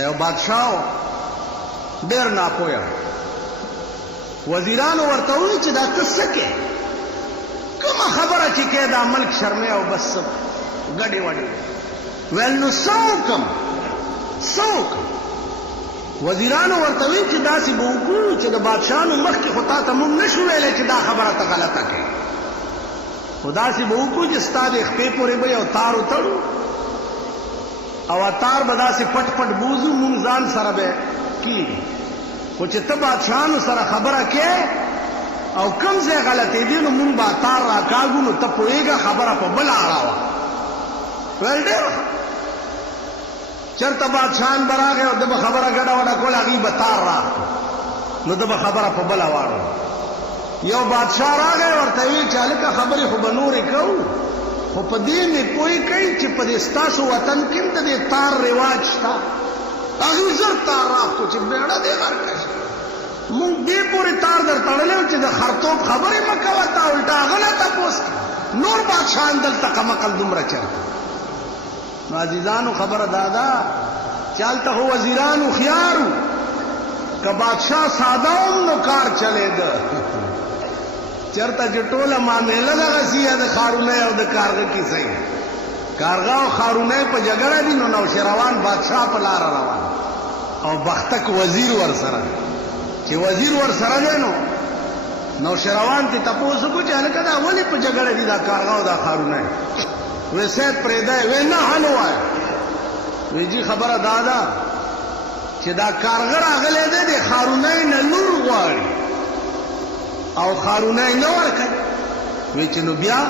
you بادشاہ ډېر ناپوهه وزیرانو ورته وویل چې دا ته څه کې کومه خبره چې کې دا ملک شرمې او بس ګډې وډې ویل نو څه وکړم وزیرانو ورته وویل چې داسې به وکړو چې د بادشاهانو مخکې خو تا ته موږ نشو ویلی چې دا خبره ته غلطه کوې خو داسې به وکړو چې ستا د خپې پورې به یو تار وتړو او تار به داسې پټ پټ بوزو موږ ځان سره به کېږي خو چې ته بادشاهانو سره خبره کې او کوم ځای غلطېدې نو موږ به تار راکاږو نو ته پوهېږه خبره په بله اړه وه ویل ډېر چرته بادشاهان به راغی او ده به خبره ګډه وډه کوله هغوی به تار راکړو نو ده به خبره په بله واړو یو بادشاه راغی ورته ویل چې هلکه خبرې خو به نورې کوو خو په دې مې پوه کوي چې په دې ستاسو وطن کې هم د دې تار رواج شته هغوی زر تار راکړو چې بیړه دې غرقه شي موږ دې پورې تار در تړلی و چې د خرطوب خبرې مه کوه تا الټا هغه نه تپوس کړه نور بادشاهان دلته کمقل دومره چرته نو عزیزانو خبره دا ده چې هلته خو وزیران هوښیار وو که بادشاه ساده هم نو کار چلېده چرته چې ټوله معامله دغسې یا د ښارونی او د کارغه کیسه یې کارغه او ښارونی په جګړه دي نو نوشیروان بادشاه په لاره روان او بختک وزیر ورسره چې وزیر ورسره دی نو نوشیروان ته تپوس وکړو چې هلکه دا ولې په جګړه دي دا کارغه او دا ښارونی وی سید پرېږدی وی نه ښه نه وایه وی جي خبره دا ده چې دا کارغه راغلی دی د ښارونی نه لور غواړي او ښارونی نه ورکوي وی چې نو بیا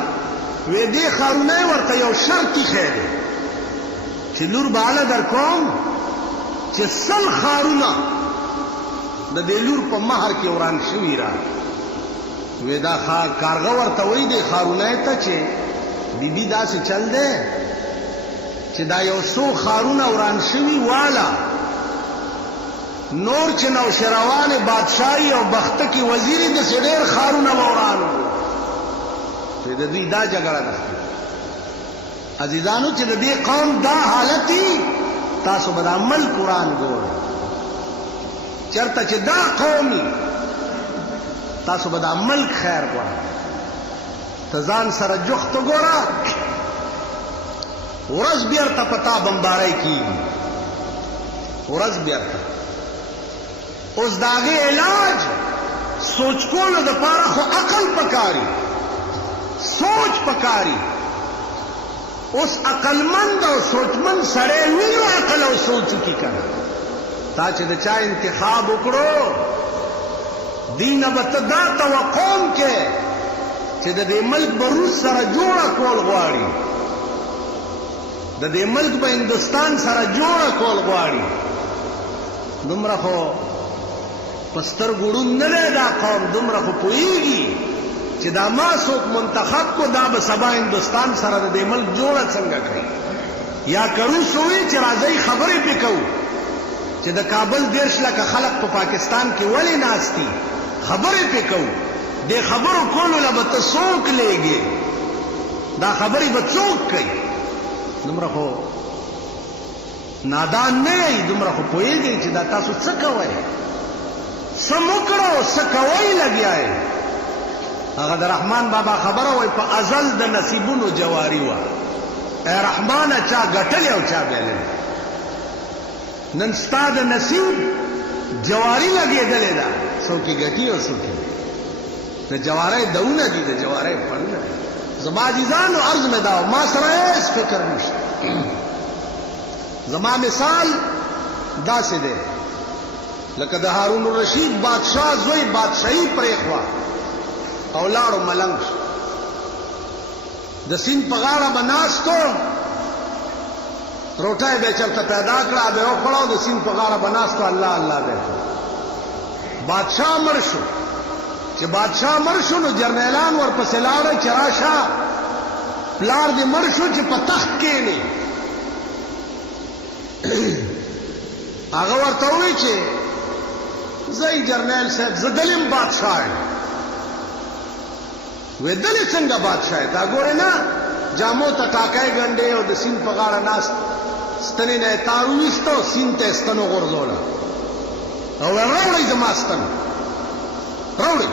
وی دې ښارونی ورته یو شرط ایښی دی چې لور به هله در کوم چې 100 ښارونه د دې لور په مهر کې وران شوي را وی دا کارغه ورته وایي دې ښارونی ته چې بیبي داسې چل دی چې دا یو څو ښارونه وران شوي واله نور چې نوشیروان بادشاهي او بختکي وزیري داسې ډېر ښارونه به وران وو چې د دوی دا جګړه ده عزیزانو چې د دې قوم دا حالت وي تاسو به دا ملک وران ګورئ چېرته چې دا قوم وي تاسو به دا ملک خیر غواړئ ته ځان سره جخت وګوره ورځ بېرته په تا بمبارۍ کېږي ورځ بېرته اوس د هغې علاج سوچ کولو دپاره خو عقل پکاري سوچ پکاري اوس عقلمند او سوچمند سړی وینو عقل او سوچ وکړي که نه تا چې د چا انتخاب وکړو دې نه به ته دا توقع کې چې د دې ملک به روس سره جوړه کول غواړي د دې ملک به هندوستان سره جوړه کول غواړي دومره خو په سترګو ړوند نه دی دا قوم دومره خو پوهېږي چې دا ما څوک منتخب کو دا به سبا هندوستان سره د دې ملک جوړه څنګه کوي یا که روس ووایي چې راځئ خبرې پې کوو چې د کابل 10 لکه خلک په پاکستان کې ولې ناست دي خبرې پې کوو دې خبرو کولو له به ته څوک لېږې دا خبرې به څوک کوي دومره خو نادان نه یئ دومره خو پوهېږئ چې دا تاسو څه کوئ څه مو کړو څه کوئ لګیا یې هغه د رحمان بابا خبره وایي په ازل د نصیبونو جواري وه ای رحمانه چا ګټلې او چا بېللې نن ستا د نصیب جواري لګېدلې ده څوک یې ګټي او څوک یې د جوارۍ دونه دي د جوارۍ پرونه دي زما عزیزانو عرض مې دا ما سره هېڅ فکر نشته زما مثال داسې دی لکه د هارون الرشید بادشاه زوی بادشاهي پرېښوه او لاړو ملنګ شو د سیند په غاړه به ناستو روټۍ به یې چېرته پیدا کړه به یې وخوړه او د سیند په غاړه به ناستو الله الله به یې بادشاه مړ شو چې بادشاه مړ شو نو جرنیلان ورپسې لاړه چې راشه پلار دې مړ شو چې په تخت کښېنې هغه ورته ووایي چې زه جرنیل صاحب زه دلیم بادشاه یم وی دلې څنګه بادشاه دا ګورې نه جامو ته ټاکی ګنډې او د سیند په غاړه ناست ستنې نه تارو ویستو سیند ته ستنو غورځوله او راوړئ زما ستن راوړئ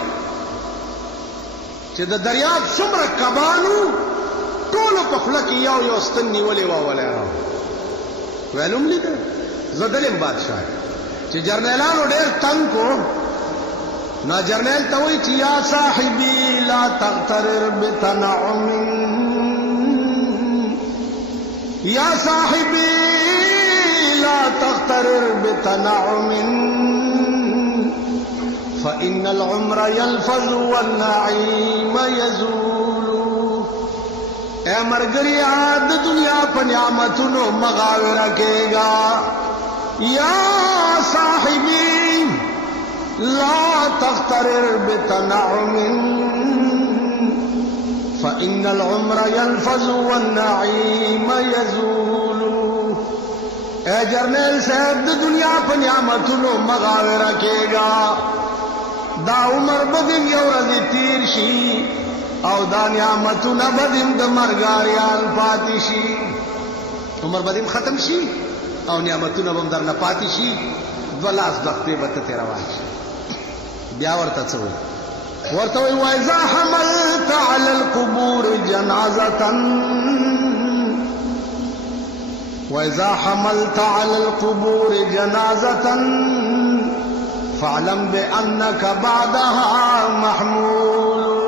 چې د دریاب څومره کبانو ټولو په خوله کې یو یو ستن نیولې وه ولیانو ویلم لیده زه دلیم بادشاه چې جرنیلانو ډېر تنګ کو نو جرنیل ته وایي چې یا صاحبي لا تغترر بتنعم یا صاحبي لا تغترر بتنعم فإن العمر يلفظ والنعيم يزول اے مرګریا د دنیا په نعمتونو مغاوره کېږه یا صاحبي لا تغترر بتنعم فإن العمر يلفظ والنعيم يزول اے جرنیل صاحب د دنیا په نعمتونو مغاوره کېږه دا عمر بدیم یو ورځ تیر شي او دا نعمتونه بدیم د مرګاریان پاتې شي عمر بدیم ختم شي او نعمتونه به درنه پاتې شي دوه لاس وختې به ته روان شي بیا ورته څه وایي ورته وایي وإذا حملت على القبور جنازة وإذا حملت على القبور جنازة فاعلم بأنك بعدها محمول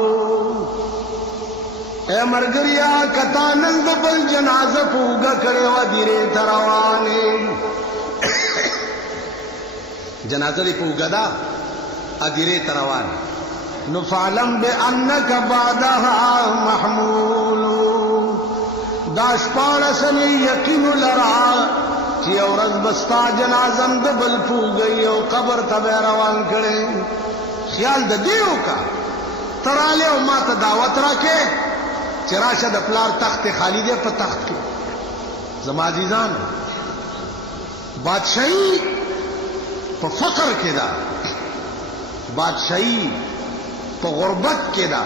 اے مرګریا کتا نن د بل جنازه پوګه کړي و دیره تروانه جنازه دی پوګه دا ادیره تروانه نو فاعلم بأنك بعدها محمول دا شپاړه سنې یقین لرا چې اورز بستا جنازم د بل پوګي او قبر ته روان کړي خیال د دیو کا تراله او ماته دعوت راکې چې راشه د پلار تخت خالی دی په تخت کې زما عزیزان بادشاہي په فقر کې ده بادشاہي په غربت کې ده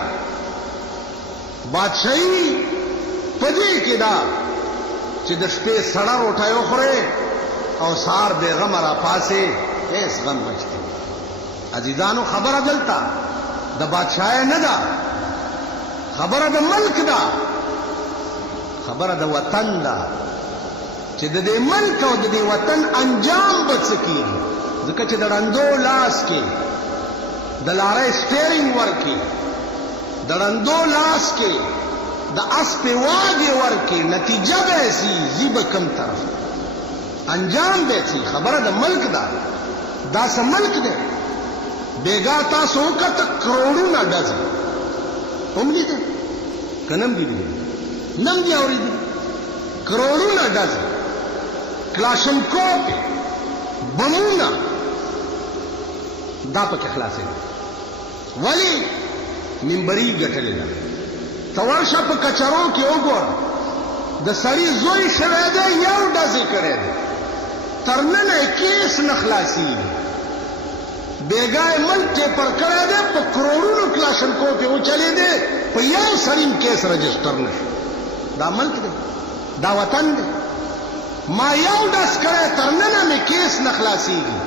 بادشاہي په دې کې ده چې د شپې سړه روټۍ وخورې او سهار بېغم را پاسې هیڅ غم نشته عزیزانو خبره دلته د بادشاہي نه ده خبره د ملک ده خبره د وطن ده چې د دې ملک او د دې وطن انجام به څه کېږي ځکه چې د ړندو لاس کې د لارۍ سټیرینګ ورکړي د ړندو لاس کې د اسپې واګې ورکړي نتیجه به یې سي ځي به کوم طرف انجام به یې سي خبره د ملک ده داسې ملک دی بېګا تاسو وکړه کروڑونه ډزې هم لیده که نم دي نم دي اورېدي کروڑونه ډزې کلاشنکوف بمونه دا پکې خلاصېږي ولې منبري ګټلې ده ته ورشه په کچرو کې وګوره د سړي زوی شوی دی یو ډزې کړی دی تر ننه یې کیس نه خلاصېږي بېګا یې ملک ټیپر کړی دی په کروڑونو کلاشنکوف یې وچلې دی په یو سړي کیس رجسټر نه شو دا ملک دی دا وطن دی ما یو ډز کړی تر ننه مې کیس نه خلاصېږي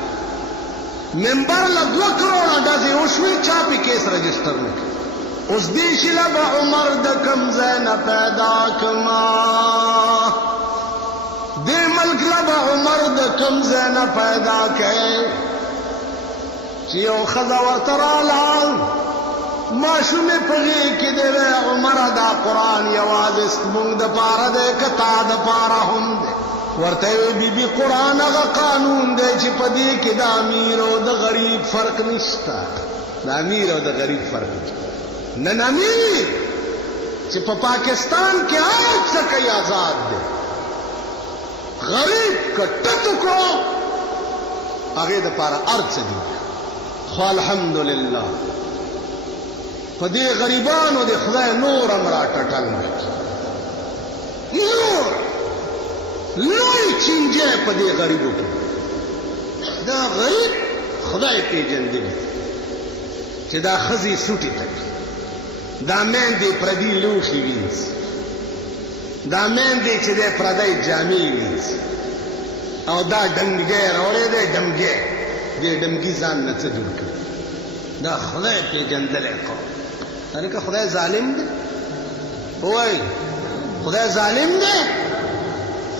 منبر له 2 کروڑه ډزې وشوې چا پې کیس رجسټر نه کړي اوس دې شله به عمر د کم ځای نه پیدا کما دې ملک له به عمر د کم ځای نه پیدا کړي چې یو ښځه ورته راله ماشومې په غېږ کې دی وی عمره دا قرآن یوازې زموږ دپاره دی که تا دپاره هم دی ورته وی بیبي قرآن هغه قانون دی چې په دې کې د امیر او د غریب فرق نشته د امیر او د غریب فرق نشته نن امیر چې په پاکستان کې هر څه کوي آزاد دی غریب که ټټو کړو هغې دپاره هر څه دي خو الحمدلله په دې غریبانو د خدای نور هم را ټټل نه نور لوی چینجه په دې غریبو کې دا غریب خدای پیژندلی چې دا ښځې سوټې تکي دا میندې پردي لوښي وینځي دا میندې چې دی پردی جامې وینځي او دا ډنګي راوړې دی ډمګي دې ډمګي ځان نه څه جوړ کړ دا خدای پیژندلې قوم هغه خدای ظالم دی وای خدای ظالم دی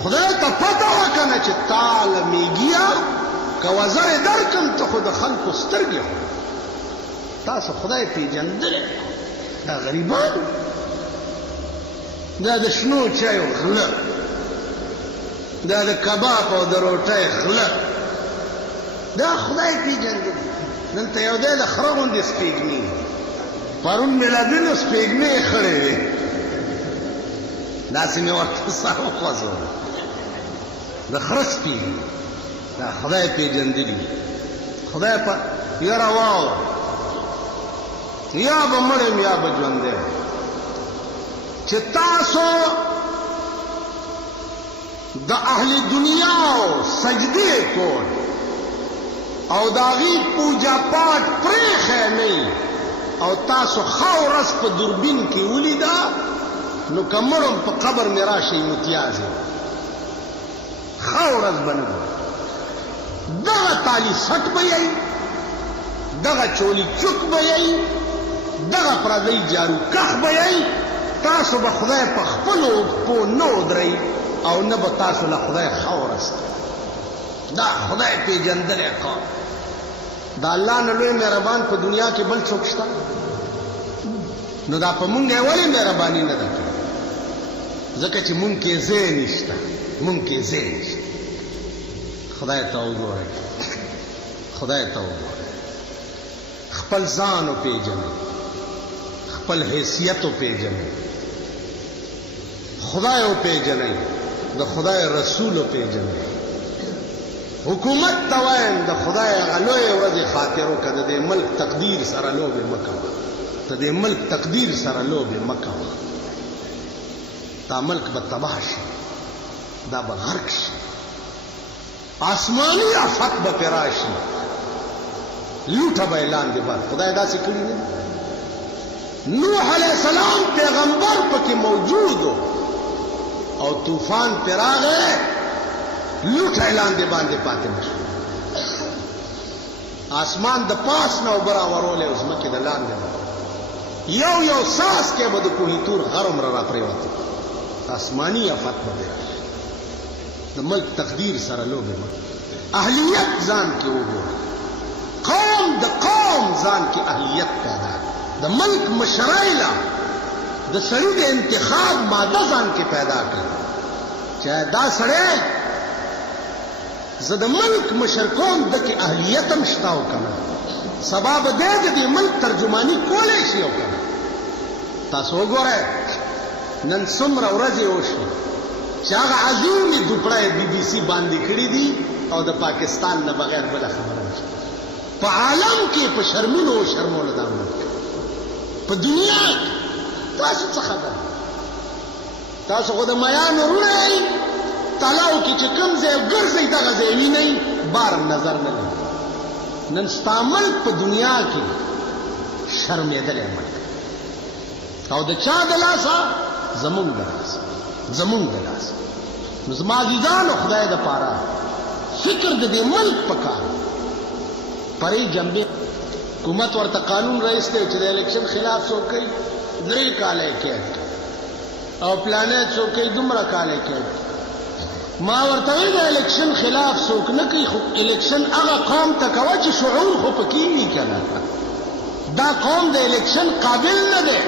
خدای ته پته وکنه چې تعالی میګیا کوزر درکم ته خود خلق سترګې تاسو خدای پیژندلې دا غریبان دا د شنو چایو غله دا د کباب او د روټۍ غله دا خدای پیژندلې دلته یو دی د خره غوندې سپېږمۍ پرون میلادینو سپېږمۍ خړې وې داسې مې ورته سر وخوځول د خره سپېږمۍ دا خدای پیژندلي خدای په یاره واوره یا به مړ یم یا به ژوندی چې تاسو د اهل دنیا سجدې کول او د هغې پوجا پاټ پرېښی نه او تاسو ښه ورځ په دوربین کې ولیده نو که مړم په قبر مې راشئ متیازې ښه ورځ به نه دغه تالی سټ به یئ دغه چولی چوک به یئ دغه پردی جارو کخ به یئ تاسو به خدای په خپلو پښو نه ودرئ او نه به تاسو له خدای ښه ورځ دا خدای پیژندلی قوم د الله نه لوی مهربان په دنیا کې بل څوک شته نو دا په مونږ یې ولې مهرباني نه ده کړې ځکه چې مونږ کې ځای نشته مونږ کې ځای نشته خدای ته وګورئ خدای ته وګورئ خپل ځان وپېژنئ خپل حیثیت وپېژنئ خدای وپېژنئ د خدای رسول وپېژنئ حکومت ته وایم د خدای هغه لویې ورځې خاطر وکړه د دې ملک تقدیر سره لوبې مه کوه د دې ملک تقدیر سره لوبې مه کوه دا ملک به تباه شي دا به غرق شي آسماني آفت به پرې راشي لوټه به یې لاندې بار خدای داسې کړي نه نوح علیه السلام پیغمبر پکې موجود و او طوفان پرې راغی لوټه یې لاندې باندې پاتې نه شو آسمان د پاس نه اوبه راورولی او ځمکې د لاندې نه یو یو ساس کې به د کوهي تور غر عمره راپرېوته آسماني آفت به پرې راشي د ملک تقدیر سره لوبې مه اهلیت ځان کې وګوره قوم د قوم ځان کې اهلیت پیدا د ملک مشرۍ له د سړي د انتخاب ماده ځان کې پیدا کړي چې دا سړی زه د ملک مشر کوم دکې اهلیت هم شته او که نه سبا به دی د دې ملک ترجماني کولی شي او که نه تاسو وګورئ نن څومره ورځې وشوې چې هغه عظیمې دوپړه یې BBC باندې کړي دي او د پاکستان نه بغیر بله خبره نشته په عالم کې په شرمونو او شرمولو دا ملک په دنیا کې تاسو څه خبره تاسو خو د میانو وروڼه یئ تالاو کې چې کوم ځای ګرځئ دغه ځای وینئ بارم نظر نه لري نن ستا ملک په دنیا کې شرمېدلی ملک او د چا د لاسه زمونږ د لاسه زمونږ د لاسه نو زما عزیزانو خدای دپاره فکر د دې ملک پکار پرې جنبې حکومت ورته قانون رئیس دی چې د الیکشن خلاف څوک کوي 3 کاله یې قید او پلانې څوک کوي دومره کاله یې قید ما ورته ویل د الیکشن خلاف څوک نه کوي خو الیکشن هغه قوم ته کوه چې شعور خو پکې وي که نه دا قوم د الیکشن قابل نه دی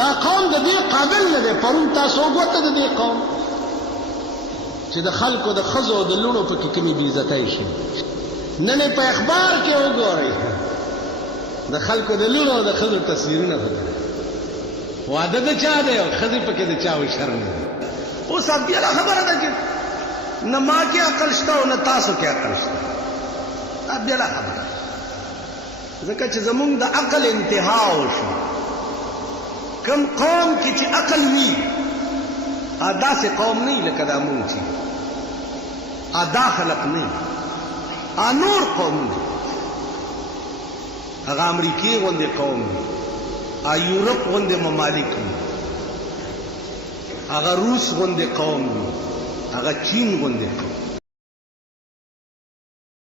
دا قوم د دې قابل نه دی پرون تاسو وګورئ د دې قوم چې د خلکو د ښځو او د لوڼو پکې کومې بېعزتۍ شي نن یې په اخبار کې وګورئ د خلکو د لوڼو او د ښځو تصویرونه وګورئ واده د چا دی او ښځې پکې د چا وي شرم نه دی اوس بېله خبره ده چې نه ما کې عقل شته او نه تاسو کې عقل شته دا بېله خبره ځکه چې زمونږ د عقل انتها وشو کم قوم کې چې عقل وي داسې قوم نه وي لکه دا مونږ چې دا خلق نه نور قومونه هغه امریکې غوندې قوم دي یورپ غوندې ممالک دي هغه روس غوندې قوم دي هغه چین غوندې قوم